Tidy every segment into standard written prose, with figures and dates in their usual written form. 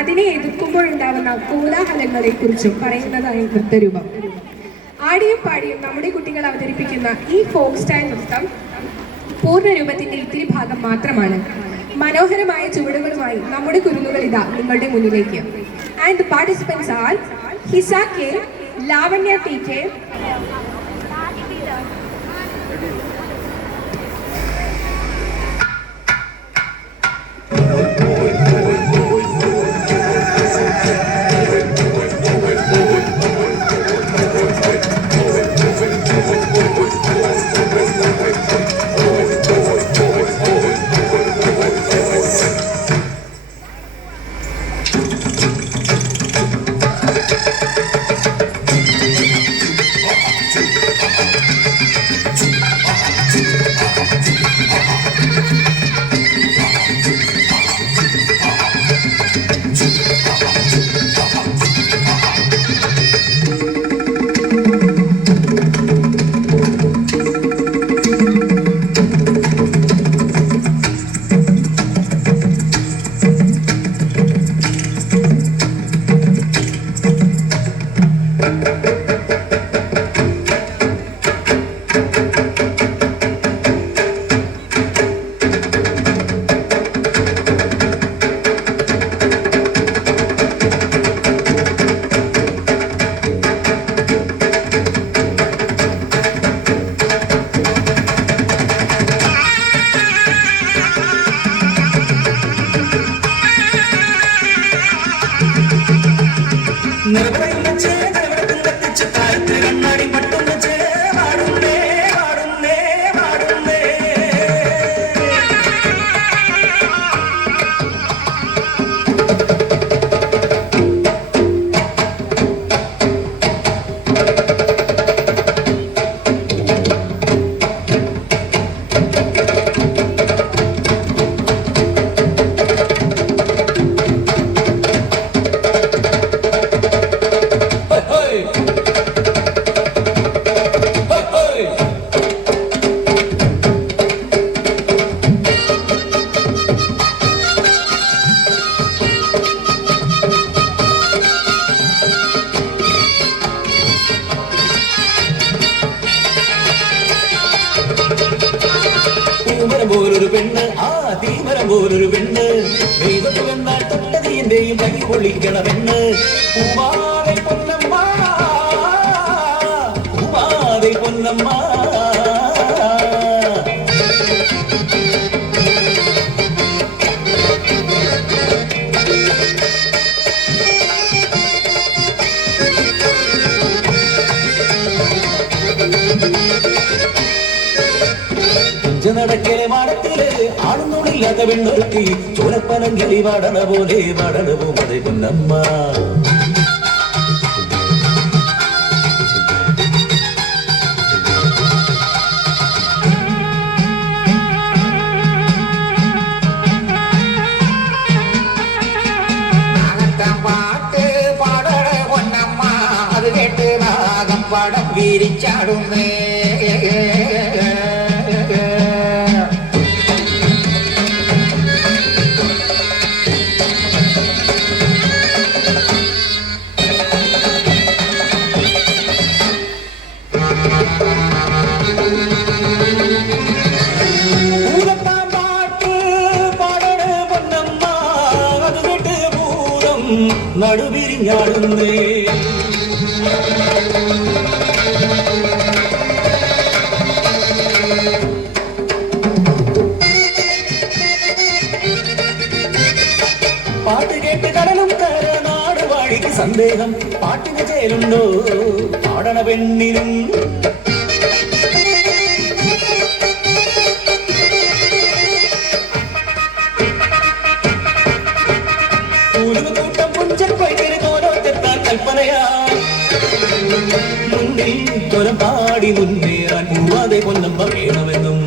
അതിനെ എതിർക്കുമ്പോഴുണ്ടാവുന്ന കോലാഹലങ്ങളെ കുറിച്ചും പറയുന്നതായ നൃത്തരൂപം. ആടിയും പാടിയും നമ്മുടെ കുട്ടികൾ അവതരിപ്പിക്കുന്ന ഈ ഫോക്ക് സ്റ്റൈൽ നൃത്തം പൂർണ്ണരൂപത്തിന്റെ ഇത്തിരി ഭാഗം മാത്രമാണ്. മനോഹരമായ ചുവടുകളുമായി നമ്മുടെ കുരുന്നുകൾ ഇതാ നിങ്ങളുടെ മുന്നിലേക്ക്. And the participants are Hisa K, Lavanya T K, പോലൊരു പെണ്ണ്, ആ തീമരം പോലൊരു പെണ്ണ്, ദൈവത്തിലെന്നാൽ തൊട്ടതിന്റെയും കൈ പൊളിക്കണ പെണ്ണ്. പൂവാതെ പൊന്നമ്മ, പൂവാതെ പൊന്നമ്മ. നടക്കലെ മാടത്തില് ആണുന്നോടില്ലാത്ത പെണ്ണൊരുത്തി ചോരപ്പനങ്കിളി വാടണ പോലെ വാടണവും അതേ പൊന്നമ്മ. പാട്ട് പാടണ പൊന്നമ്മ, അത് കേട്ട് നാഗം പടം വീരിച്ചാടുന്നേ. നടുവിരിഞ്ഞാടുന്നേ പാട്ട് കേട്ട് കടലും കര നാട് വാടിക്ക് സന്ദേഹം. പാട്ടിന് ചേലുണ്ടോ പാടണ പെണ്ണിനും? മുന്നിൽ തൊരം പാടി മുന്നേറാൻ പൂവാതെ പൊന്നമ്മ വേണമെന്നും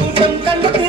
കൂട്ടം കണ്ടെത്തി